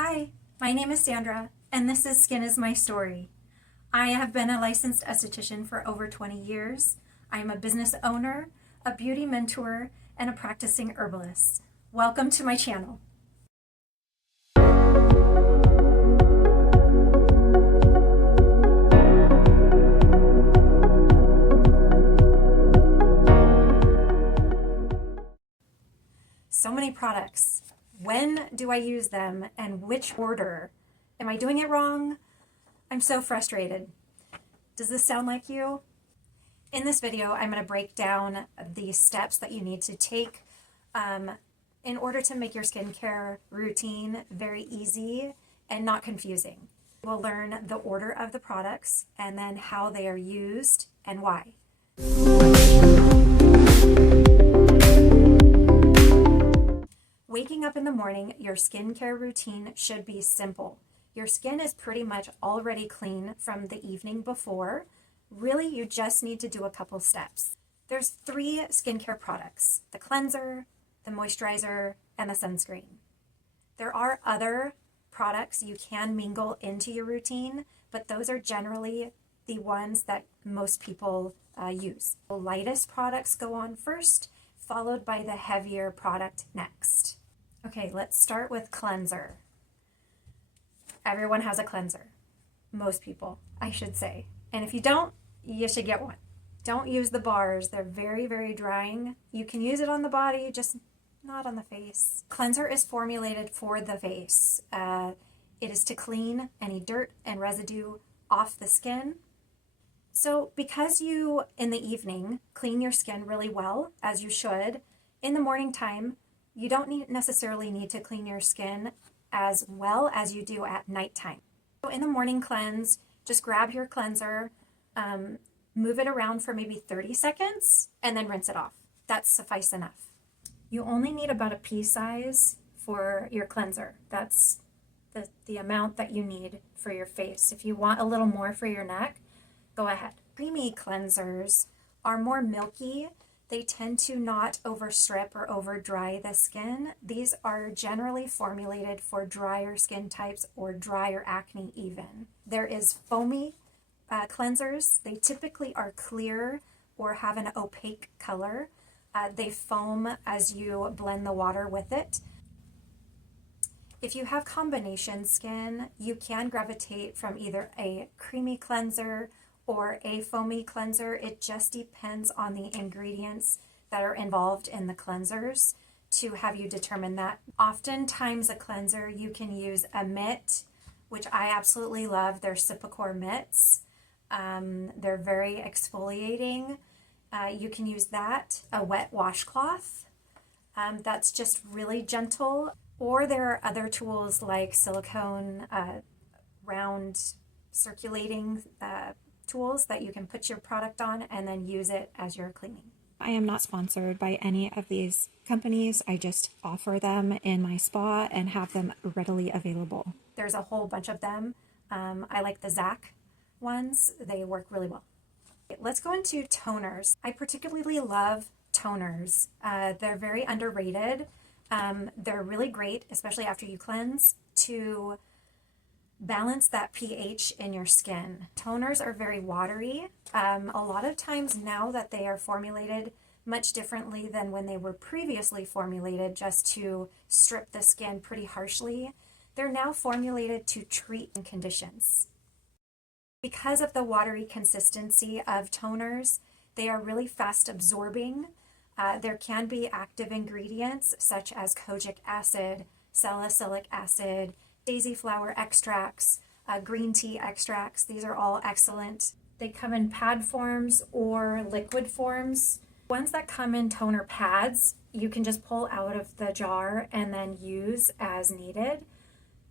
Hi, my name is Sandra, and this is Skin is My Story. I have been a licensed esthetician for over 20 years. I am a business owner, a beauty mentor, and a practicing herbalist. Welcome to my channel. So many products. When do I use them and which order? Am I doing it wrong? I'm so frustrated. Does this sound like you? In this video, I'm going to break down the steps that you need to take in order to make your skincare routine very easy and not confusing. We'll learn the order of the products and then how they are used and why. Waking up in the morning, your skincare routine should be simple. Your skin is pretty much already clean from the evening before. Really, you just need to do a couple steps. There's 3 skincare products: the cleanser, the moisturizer, and the sunscreen. There are other products you can mingle into your routine, but those are generally the ones that most people use. The lightest products go on first, followed by the heavier product next. Okay, let's start with cleanser. Everyone has a cleanser. Most people, I should say. And if you don't, you should get one. Don't use the bars. They're very, very drying. You can use it on the body, just not on the face. Cleanser is formulated for the face. It is to clean any dirt and residue off the skin. So because you, in the evening, clean your skin really well, as you should, in the morning time, you don't necessarily need to clean your skin as well as you do at nighttime. So in the morning cleanse, just grab your cleanser, move it around for maybe 30 seconds, and then rinse it off. That's suffice enough. You only need about a pea size for your cleanser. That's the amount that you need for your face. If you want a little more for your neck, go ahead. Creamy cleansers are more milky. They tend to not overstrip or over dry the skin. These are generally formulated for drier skin types or drier acne even. There is foamy cleansers. They typically are clear or have an opaque color. They foam as you blend the water with it. If you have combination skin, you can gravitate from either a creamy cleanser or a foamy cleanser. It just depends on the ingredients that are involved in the cleansers to have you determine that. Oftentimes a cleanser, you can use a mitt, which I absolutely love. They're Cipacor mitts. They're very exfoliating. You can use that, a wet washcloth. That's just really gentle. Or there are other tools like silicone round circulating tools that you can put your product on and then use it as you're cleaning. I am not sponsored by any of these companies. I just offer them in my spa and have them readily available. There's a whole bunch of them. I like the Zac ones. They work really well. Let's go into toners. I particularly love toners. They're very underrated. They're really great, especially after you cleanse, to balance that pH in your skin. Toners are very watery. A lot of times now that they are formulated much differently than when they were previously formulated just to strip the skin pretty harshly, they're now formulated to treat conditions. Because of the watery consistency of toners, they are really fast absorbing. There can be active ingredients such as kojic acid, salicylic acid, daisy flower extracts, green tea extracts. These are all excellent. They come in pad forms or liquid forms. Ones that come in toner pads, you can just pull out of the jar and then use as needed.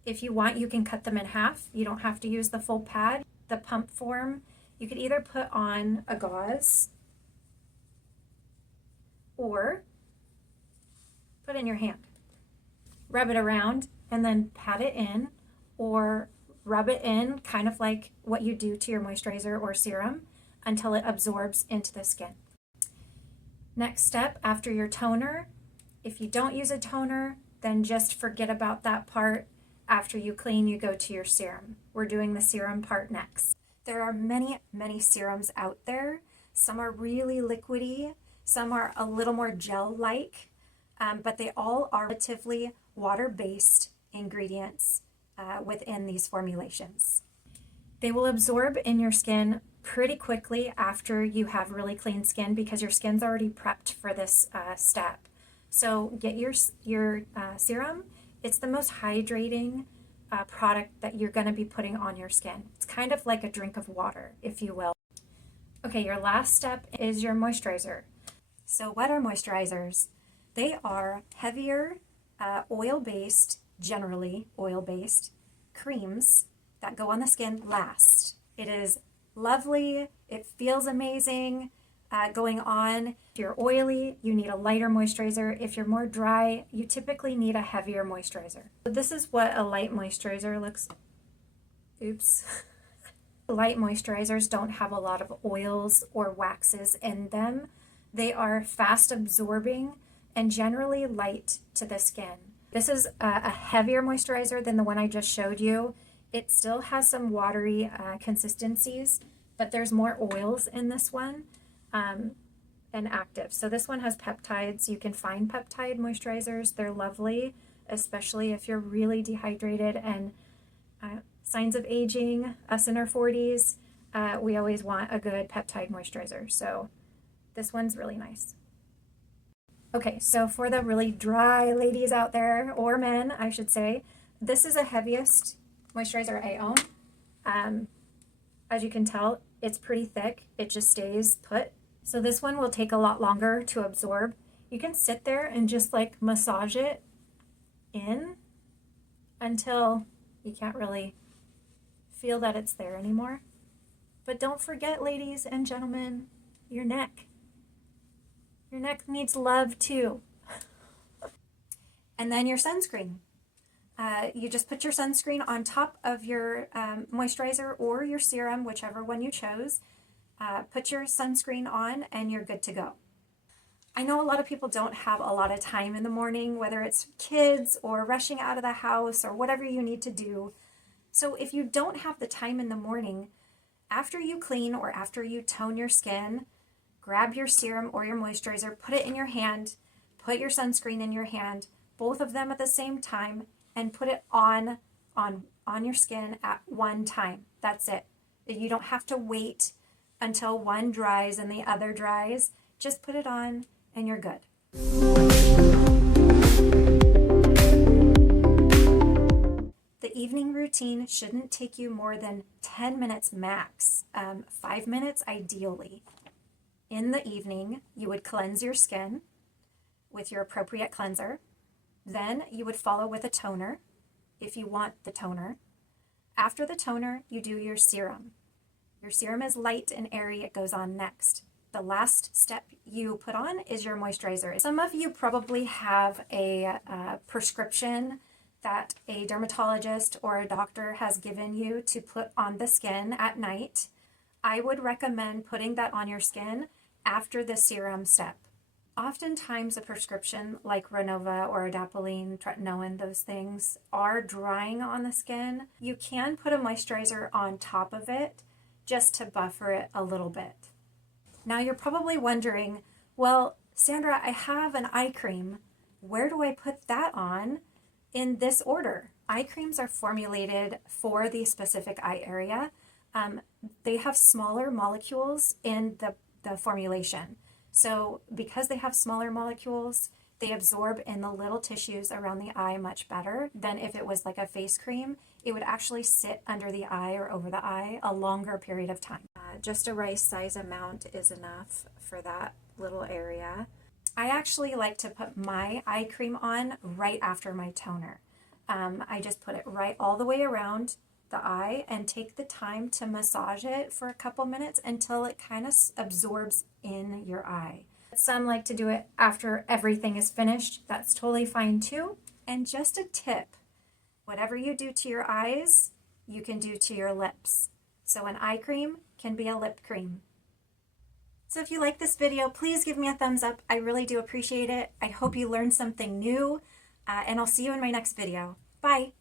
If you want, you can cut them in half. You don't have to use the full pad. The pump form, you could either put on a gauze or put in your hand. Rub it around and then pat it in, or rub it in kind of like what you do to your moisturizer or serum until it absorbs into the skin. Next step, after your toner, if you don't use a toner, then just forget about that part. after you clean, you go to your serum. We're doing the serum part next. There are many, many serums out there. Some are really liquidy, some are a little more gel-like, but they all are relatively water-based ingredients within these formulations. They will absorb in your skin pretty quickly after you have really clean skin because your skin's already prepped for this step. So get your serum. It's the most hydrating product that you're going to be putting on your skin. It's kind of like a drink of water, if you will. Okay, your last step is your moisturizer. So what are moisturizers? They are heavier, oil-based, generally oil-based creams that go on the skin last. It is lovely. It feels amazing going on. If you're oily, you need a lighter moisturizer. If you're more dry, you typically need a heavier moisturizer. So this is what a light moisturizer looks. Oops. Light moisturizers don't have a lot of oils or waxes in them. They are fast absorbing and generally light to the skin. This is a heavier moisturizer than the one I just showed you. It still has some watery consistencies, but there's more oils in this one and active. So this one has peptides. You can find peptide moisturizers. They're lovely, especially if you're really dehydrated and signs of aging, us in our 40s, we always want a good peptide moisturizer. So this one's really nice. Okay, so for the really dry ladies out there, or men, I should say, this is the heaviest moisturizer I own. As you can tell, it's pretty thick. It just stays put. So this one will take a lot longer to absorb. You can sit there and just like massage it in until you can't really feel that it's there anymore. But don't forget, ladies and gentlemen, your neck. Your neck needs love too. And then your sunscreen. You just put your sunscreen on top of your moisturizer or your serum, whichever one you chose. Put your sunscreen on and you're good to go. I know a lot of people don't have a lot of time in the morning, whether it's kids or rushing out of the house or whatever you need to do. So if you don't have the time in the morning, after you clean or after you tone your skin, grab your serum or your moisturizer, put it in your hand, put your sunscreen in your hand, both of them at the same time, and put it on your skin at one time. That's it. You don't have to wait until one dries and the other dries. Just put it on and you're good. The evening routine shouldn't take you more than 10 minutes max, 5 minutes ideally. In the evening, you would cleanse your skin with your appropriate cleanser. Then you would follow with a toner, if you want the toner. After the toner, you do your serum. Your serum is light and airy. It goes on next. The last step you put on is your moisturizer. Some of you probably have a prescription that a dermatologist or a doctor has given you to put on the skin at night. I would recommend putting that on your skin after the serum step. Oftentimes a prescription like Renova or Adapalene, tretinoin, those things are drying on the skin. You can put a moisturizer on top of it just to buffer it a little bit. Now you're probably wondering, well, Sandra, I have an eye cream. Where do I put that on in this order? Eye creams are formulated for the specific eye area. They have smaller molecules in the formulation. So because they have smaller molecules, they absorb in the little tissues around the eye much better than if it was like a face cream. It would actually sit under the eye or over the eye a longer period of time. Just a rice size amount is enough for that little area. I actually like to put my eye cream on right after my toner. I just put it right all the way around the eye and take the time to massage it for a couple minutes until it kind of absorbs in your eye. Some like to do it after everything is finished. That's totally fine too. And just a tip, whatever you do to your eyes, you can do to your lips. So an eye cream can be a lip cream. So if you like this video, please give me a thumbs up. I really do appreciate it. I hope you learned something new, and I'll see you in my next video. Bye.